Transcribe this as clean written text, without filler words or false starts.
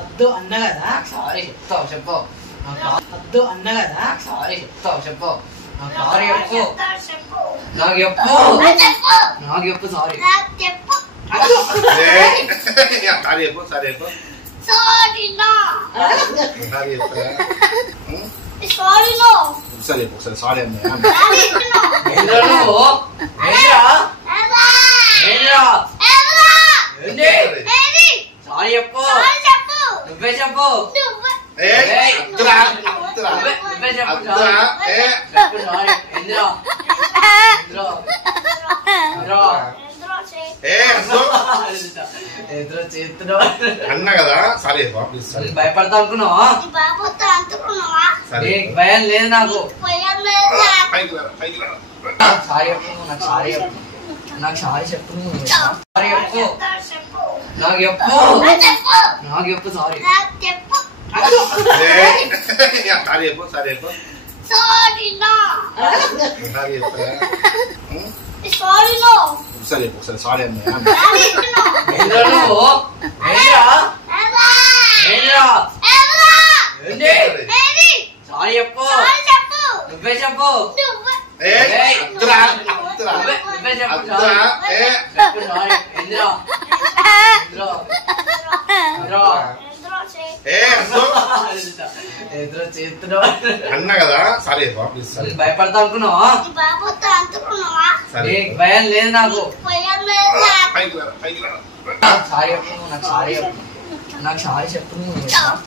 అద్దు అన్న కదా సారీ చెప్తావు చెప్పు అద్దు అన్న కదా సారీ చెప్తావు చెప్పు సారీ చెప్పు నాకు చెప్పు నాకు చెప్పు సారీ సారీ చెప్పు సారీ చెప్పు సరే ఒకసారి సారీ అన్న సారీ చెప్పు నువ్వే చెప్పు నువ్వే చెప్పు సారీ ఎందులో అన్న కదా సారీ భయపడతా అనుకున్నావా భయం లేదు నాకు సారీ చెప్పు నాకు సారీ చెప్పు నాకు సారీ చెప్పు సారీ చెప్పు నాకు చెప్పు నాకు చెప్పు సారీ సారీ చెప్పు సారీ చెప్పు సరే ఒకసారి సారీ అన్న సారీ చెప్పు నువ్వే చెప్పు నువ్వే చెప్పు సారీ ఎందులో అన్న కదా సారీ భయపడతా అనుకున్నావా భయం లేదు నాకు సారీ చెప్పు నాకు సారీ చెప్పు నాకు సారీ చెప్పు